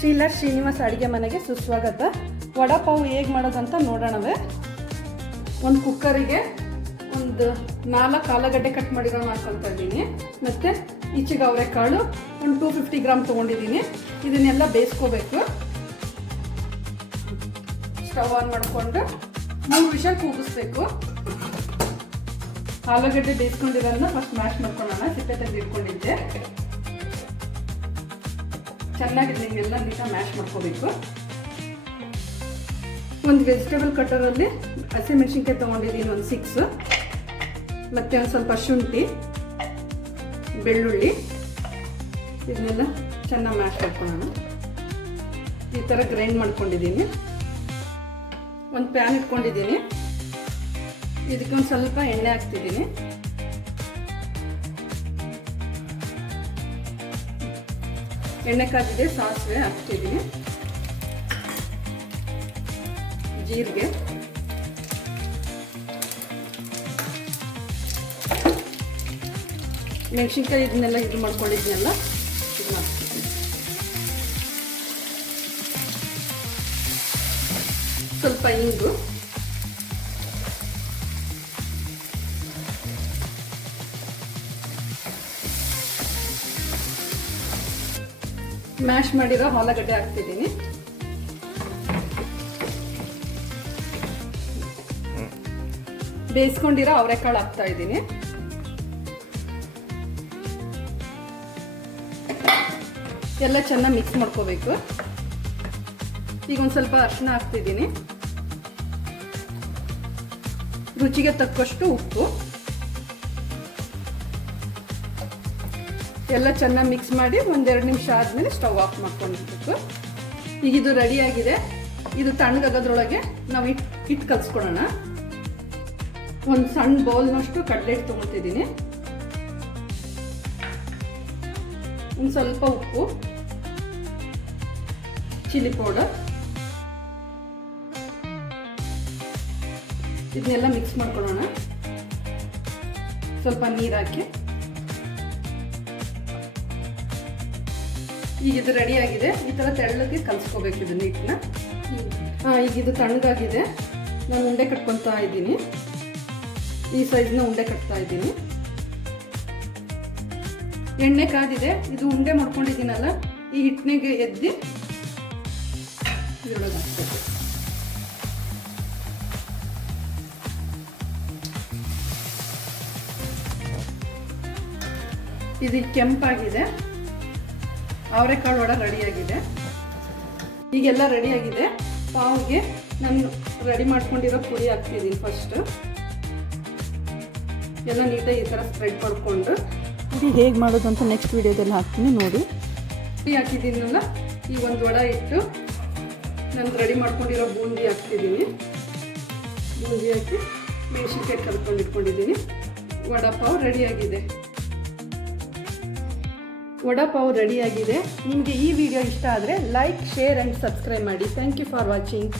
ಶ್ರೀನಿವಾಸ್ ಅಡುಗೆ ಮನೆಗೆ ಸುಸ್ವಾಗತ. ವಡಾಪಾವ್ ಹೇಗೆ ಮಾಡೋದಂತ ನೋಡೋಣವೇ. ಒಂದು ಕುಕ್ಕರಿಗೆ ಒಂದು 4 ಆಲೂಗಡ್ಡೆ ಕಟ್ ಮಾಡಿರೋ ಮಾಡ್ಕೊಳ್ತಾ ಇದ್ದೀನಿ. ಮತ್ತು ಈಚೆಗೆ ಅವರೆಕಾಳು ಒಂದು 250 ಗ್ರಾಮ್ ತೊಗೊಂಡಿದ್ದೀನಿ. ಇದನ್ನೆಲ್ಲ ಬೇಯಿಸ್ಕೋಬೇಕು. ಸ್ಟವ್ ಆನ್ ಮಾಡಿಕೊಂಡು 3 ವಿಷಲ್ ಕೂಗಿಸ್ಬೇಕು. ಆಲೂಗಡ್ಡೆ ಬೇಯಿಸ್ಕೊಂಡಿರೋದನ್ನ ಫಸ್ಟ್ ಮ್ಯಾಶ್ ಮಾಡ್ಕೊಳ್ಳೋಣ. ಸಿಪ್ಪೆ ತೆಗೆದಿಟ್ಕೊಂಡಿದ್ದೆ. ಚೆನ್ನಾಗಿ ನಿಮಗೆಲ್ಲ ನೀಟಾಗಿ ಮ್ಯಾಶ್ ಮಾಡ್ಕೋಬೇಕು. ಒಂದು ವೆಜಿಟೇಬಲ್ ಕಟ್ಟರಲ್ಲಿ ಹಸಿಮೆಣಸಿನ್ಕಾಯಿ ತೊಗೊಂಡಿದ್ದೀನಿ, ಒಂದು 6. ಮತ್ತು ಒಂದು ಸ್ವಲ್ಪ ಶುಂಠಿ, ಬೆಳ್ಳುಳ್ಳಿ, ಇದನ್ನೆಲ್ಲ ಚೆನ್ನಾಗಿ ಮ್ಯಾಶ್ ಮಾಡ್ಕೊಳ್ಳೋಣ. ಈ ಥರ ಗ್ರೈಂಡ್ ಮಾಡ್ಕೊಂಡಿದ್ದೀನಿ. ಒಂದು ಪ್ಯಾನ್ ಇಟ್ಕೊಂಡಿದ್ದೀನಿ. ಇದಕ್ಕೊಂದು ಸ್ವಲ್ಪ ಎಣ್ಣೆ ಹಾಕ್ತಿದ್ದೀನಿ. ಎಣ್ಣೆ ಕಾದಿದೆ, ಸಾಸಿವೆ ಹಾಕ್ತಿದ್ದೀನಿ, ಜೀರಿಗೆ, ಮೆಣಸಿನ್ಕಾಯಿ ಇದನ್ನೆಲ್ಲ ಇದು ಮಾಡ್ಕೊಂಡಿದ್ನೆಲ್ಲ ಇದು ಹಾಕ್ತಿದ್ದೀನಿ. ಸ್ವಲ್ಪ ಇಂಗು, ಮ್ಯಾಶ್ ಮಾಡಿರೋ ಆಲೂಗಡ್ಡೆ ಹಾಕ್ತಿದ್ದೀನಿ. ಬೇಯಿಸ್ಕೊಂಡಿರೋ ಅವರೆಕಾಳು ಹಾಕ್ತಾ ಇದ್ದೀನಿ. ಎಲ್ಲ ಚೆನ್ನಾಗಿ ಮಿಕ್ಸ್ ಮಾಡ್ಕೋಬೇಕು. ಈಗ ಒಂದು ಸ್ವಲ್ಪ ಅರಿಶಿನ ಹಾಕ್ತಿದ್ದೀನಿ. ರುಚಿಗೆ ತಕ್ಕಷ್ಟು ಉಪ್ಪು. ಎಲ್ಲ ಚೆನ್ನಾಗಿ ಮಿಕ್ಸ್ ಮಾಡಿ 1-2 ನಿಮಿಷ ಆದಮೇಲೆ ಸ್ಟವ್ ಆಫ್ ಮಾಡ್ಕೊಂಡಿರ್ಬೇಕು. ಈಗ ಇದು ರೆಡಿಯಾಗಿದೆ. ಇದು ತಣ್ಣಗಾಗೋದ್ರೊಳಗೆ ನಾವು ಹಿಟ್ಟು ಕಲಿಸ್ಕೊಳ್ಳೋಣ. ಒಂದು ಸಣ್ಣ ಬೌಲ್ನಷ್ಟು ಕಡಲೆ ಹಿಟ್ಟು ತೊಗೊಳ್ತಿದ್ದೀನಿ. ಒಂದು ಸ್ವಲ್ಪ ಉಪ್ಪು, ಚಿಲ್ಲಿ ಪೌಡರ್, ಇದನ್ನೆಲ್ಲ ಮಿಕ್ಸ್ ಮಾಡ್ಕೊಳ್ಳೋಣ. ಸ್ವಲ್ಪ ನೀರು ಹಾಕಿ. ಈಗ ಇದು ರೆಡಿಯಾಗಿದೆ. ಈ ಥರ ತೆಳ್ಳಗೆ ಕಲಿಸ್ಕೋಬೇಕು ಇದನ್ನ ಹಿಟ್ಟನ್ನ. ಈಗ ಇದು ತಣ್ಣಗಾಗಿದೆ. ನಾನು ಉಂಡೆ ಕಟ್ಕೊತಾ ಇದ್ದೀನಿ. ಈ ಸೈಜ್ನ ಉಂಡೆ ಕಟ್ತಾ ಇದ್ದೀನಿ. ಎಣ್ಣೆ ಕಾದಿದೆ. ಇದು ಉಂಡೆ ಮಾಡ್ಕೊಂಡಿದ್ದೀನಲ್ಲ, ಈ ಹಿಟ್ಟಿನಿಗೆ ಎದ್ದಿ ಇದರೊಳಗೆ ಹಾಕ್ಬೇಕು. ಇದು ಕೆಂಪಾಗಿದೆ. ಅವರೆಕಾಳು ವಡೆ ರೆಡಿಯಾಗಿದೆ. ಈಗೆಲ್ಲ ರೆಡಿಯಾಗಿದೆ. ಪಾವ್ಗೆ ನಾನು ರೆಡಿ ಮಾಡ್ಕೊಂಡಿರೋ ಪುರಿ ಹಾಕ್ತಿದ್ದೀನಿ. ಫಸ್ಟ್ ಎಲ್ಲ ನೀಟಾಗಿ ಈ ಥರ ಸ್ಪ್ರೆಡ್ ಮಾಡಿಕೊಂಡು ಇದು ಹೇಗೆ ಮಾಡೋದು ಅಂತ ನೆಕ್ಸ್ಟ್ ವೀಡಿಯೋದಲ್ಲಿ ಹಾಕ್ತೀನಿ, ನೋಡಿ. ಪುರಿ ಹಾಕಿದ್ದೀನಲ್ಲ, ಈ ಒಂದು ವಡೆ ಇಟ್ಟು ನಾನು ರೆಡಿ ಮಾಡ್ಕೊಂಡಿರೋ ಬೂಂದಿ ಹಾಕ್ತಿದ್ದೀನಿ. ಬೂಂದಿ ಹಾಕಿ ಮೆಣಸಿನ್ಕಾಯಿ ಕರ್ಕೊಂಡಿಟ್ಕೊಂಡಿದ್ದೀನಿ. ವಡಾಪಾವ್ ರೆಡಿಯಾಗಿದೆ. ವಡಾಪಾವ್ ರೆಡಿಯಾಗಿದೆ. ನಿಮಗೆ ಈ ವಿಡಿಯೋ ಇಷ್ಟ ಆದರೆ ಲೈಕ್, ಶೇರ್ ಆ್ಯಂಡ್ ಸಬ್ಸ್ಕ್ರೈಬ್ ಮಾಡಿ. Thank you for watching.